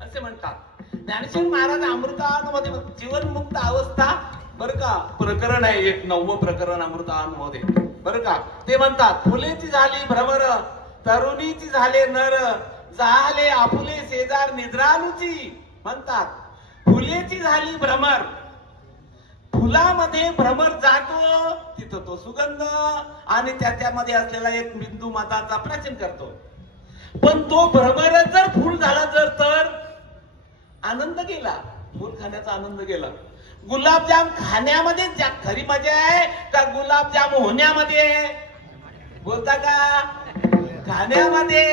असे म्हणतात ज्ञानेश्वर महाराज अमृतानुभव जीवनमुक्त अवस्था बरं का प्रकरण आहे, एक 9वं प्रकरण अमृतानुभव बरं का. ते म्हणतात फुलेची झाली भ्रमर तरुणीची झाले नर झाले आपुले शेजार निद्रानुची. म्हणतात फुलेची झाली भ्रमर, फुलामध्ये भ्रमर जातो तिथं तो सुगंध आणि त्याच्यामध्ये असलेला एक बिंदू मधाचा प्राचीन करतो. पण तो भ्रमरच जर फुल झाला जर तर आनंद गेला, फुल खाण्याचा आनंद गेला. गुलाबजाम खाण्यामध्ये खरी मजा आहे का गुलाबजाम होण्यामध्ये? बोलता का? खाण्यामध्ये.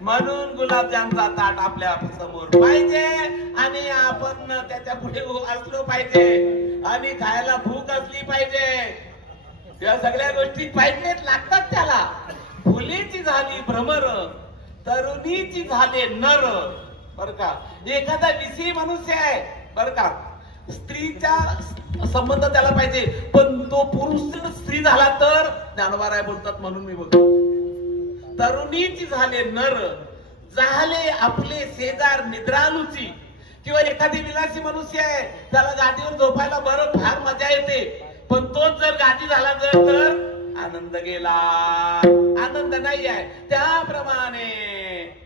म्हणून गुलाबजामचा ताट आपल्या समोर पाहिजे आणि आपण त्याच्या पुढे असलो पाहिजे आणि खायला भूक असली पाहिजे. या सगळ्या गोष्टी पाहिजेत, लागतात त्याला. फुलेची झाली भ्रमर तरुणीची झाले नर. बर का. एखादा विषयी मनुष्य आहे बर का, स्त्रीचा संबंध त्याला पाहिजे, पण तो पुरुष स्त्री झाला तर ज्ञानवाराय बोलतात. म्हणून मी बोलतो तरुणीची झाले नर झाले आपले शेजार निद्रानुची. किंवा एखादी विलासी मनुष्य आहे त्याला गादीवर झोपायला बरं फार मजा येते, पण तोच जर गादी झाला जर तर आनंद गेला, आनंद नाही आहे. त्याप्रमाणे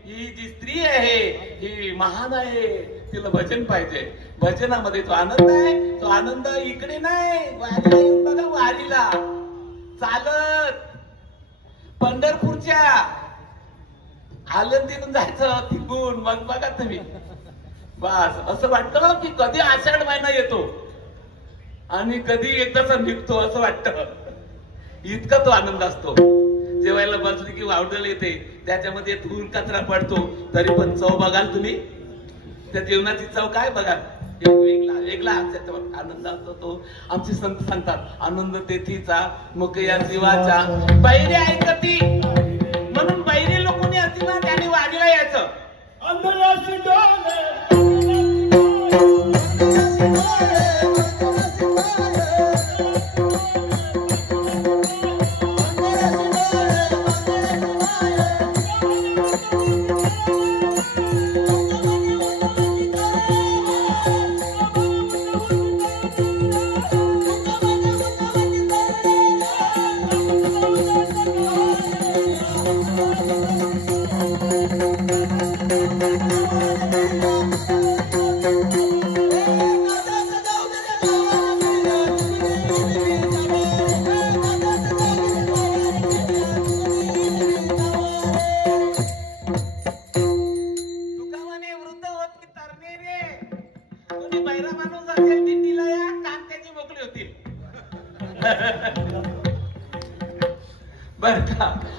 ही जी स्त्री आहे ही महान आहे, तिला भजन पाहिजे. भजनामध्ये तो आनंद आहे. तो आनंद इकडे नाही, वारीला येऊन बघा. वारीला चालत पंढरपूरच्या आळंदीतून जायचं तिकडून, मग बघा तुम्ही बस असं वाटतं की कधी आषाढ महिना येतो आणि कधी एकदाचा निघतो असं वाटतं. इतका तो आनंद असतो. जेवायला बसली की वावडल येते, त्याच्यामध्ये धूर कचरा पडतो, तरी पण चव बघाल तुम्ही, त्या जेवणाची चव काय बघाल, वेगळा वेगळा आनंद असतो तो. आमचे संत सांगतात आनंद तेथीचा मुक या जीवाचा बैरे ऐकती. म्हणून बैरे लोकांनी असतील ना त्यांनी वारीला यायचं.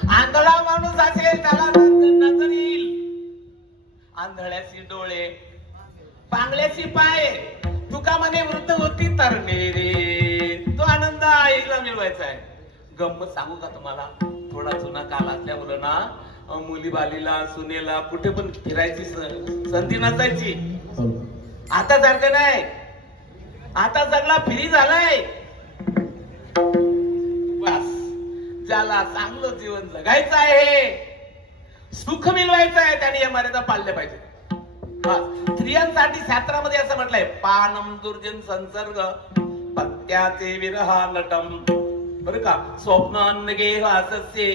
आंधळा माणूस असेल त्याला नजर येईल. आंधळ्याची डोळे पांगल्याची पाय. तुका म्हणे वृद्ध होती तरणे. तो आनंद आईला मिळवायचा आहे. गंमत सांगू का तुम्हाला? थोडा जुना काल असल्यामुळे ना मुली बालीला सुनेला कुठे पण फिरायची संधी नसायची. आता सारखं नाही. आता सगळा फ्री झालाय. बस ज्याला चांगलं जीवन जगायचं आहे, सुख मिळवायचं आहे, त्याने या मर्यादा पाळल्या पाहिजे. स्त्रियांसाठी शास्त्रामध्ये असं म्हटलंय पानम दुर्जन संसर्ग पत्याचे विरहा नटम. बरं का. स्वप्न अन्नगे वासस्य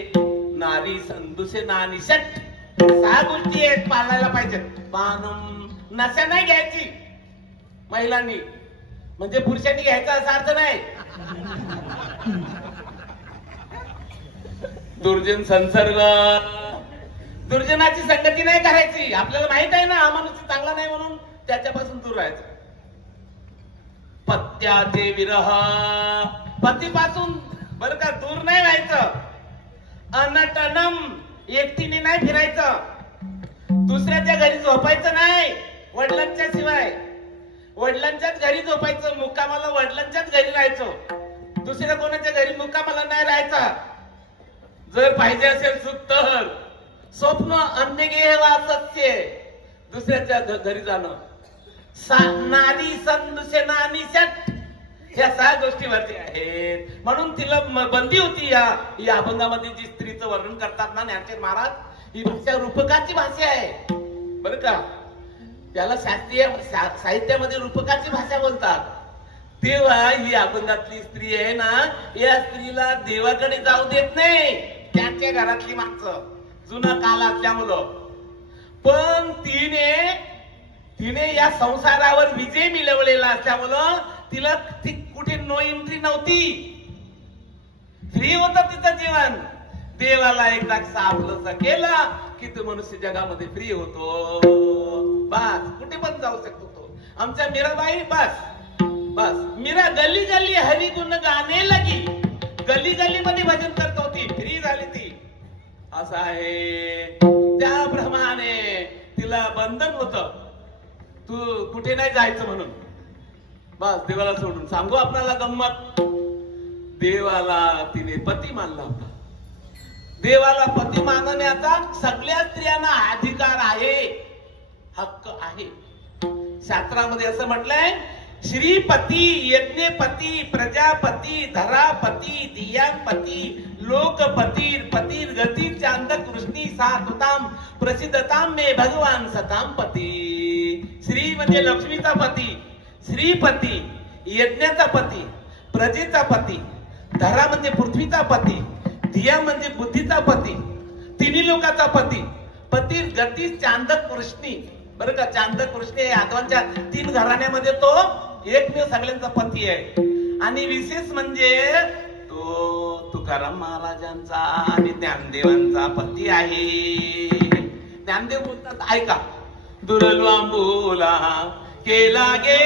नारी संदुषे नानिषट. 6 गोष्टी आहेत पाळायला पाहिजेत. पानम नशा नाही घ्यायची महिलांनी, म्हणजे पुरुषांनी घ्यायचा असा अर्थ नाही. दुर्जन संसर्ग, दुर्जनाची संगती नाही करायची. आपल्याला माहित आहे ना हा माणूस चांगला नाही म्हणून त्याच्यापासून दूर राहायचं. पत्याचे विरह, पतीपासून बरं का दूर नाही व्हायचं. अनटनम, एकटीने नाही फिरायचं. दुसऱ्याच्या घरी झोपायचं नाही वडिलांच्या शिवाय. वडिलांच्याच घरी झोपायचं. मुक्कामाला वडिलांच्याच घरी राहायचं. दुसऱ्या कोणाच्या घरी मुक्कामाला नाही राहायचं. जर पाहिजे असेल सुख तर. स्वप्न अन्य वा सत्य, दुसऱ्याच्या घरी जाणं. नारी संदुषे नानी सट ह्या 6 गोष्टीवरती आहेत. म्हणून तिला बंदी होती. या अभंगामध्ये जी स्त्रीचं वर्णन करतात ना ज्ञानचंद महाराज, ही भाषा रूपकाची भाषा आहे बरं का. त्याला शास्त्रीय साहित्यामध्ये रूपकाची भाषा बोलतात. तेव्हा ही अभंगातली स्त्री आहे ना, या स्त्रीला देवाकडे जाऊ देत नाही त्यांच्या घरातली माणसं, जुना काल असल्यामुळं. पण तिने या संसारावर विजय मिळवलेला असल्यामुळं तिला ती कुठे नो एंट्री नव्हती. फ्री होतं तिचं जीवन. देवाला एकदा सावलंसा केला की तो मनुष्य जगामध्ये फ्री होतो. बस कुठे पण जाऊ शकतो तो. आमच्या मीराबाई बस मीरा गली गली हरी गुण गाणे लगी, गली गली मध्ये भजन करत होती, फ्री झाली ती. असं आहे. त्याप्रमाणे तिला बंधन होत, तू कुठे नाही जायचं म्हणून. बस देवाला सोडून. सांगू आपल्याला गंमत, देवाला तिने पती मानला होता. देवाला पती मानण्याचा सगळ्या स्त्रियांना अधिकार आहे, हक्क आहे. शास्त्रामध्ये असं म्हटलंय, श्रीपती, यज्ञपती, प्रजापती, धरापती, धियांपती, लोकपती, पतीर गती चांद कृष्णी सातुताम प्रसिद्धताम मे भगवान सताम पती. श्री म्हणजे लक्ष्मीचा पती, श्रीपती, यज्ञाचा पती, प्रजेचा पती, धरा म्हणजे पृथ्वीचा पती, धिया म्हणजे बुद्धीचा पती, तिन्ही लोकांचा पती, पतीर गती चांद कृष्णी. बरं का, चांद कृष्णी यादवांच्या 3 घराण्यामध्ये तो एकमेव सगळ्यांचा पती आहे. आणि विशेष म्हणजे तो तुकाराम महाराजांचा आणि ज्ञानदेवांचा पती आहे. ज्ञानदेव बोलतात ऐका, दुर्लंबूला केला गे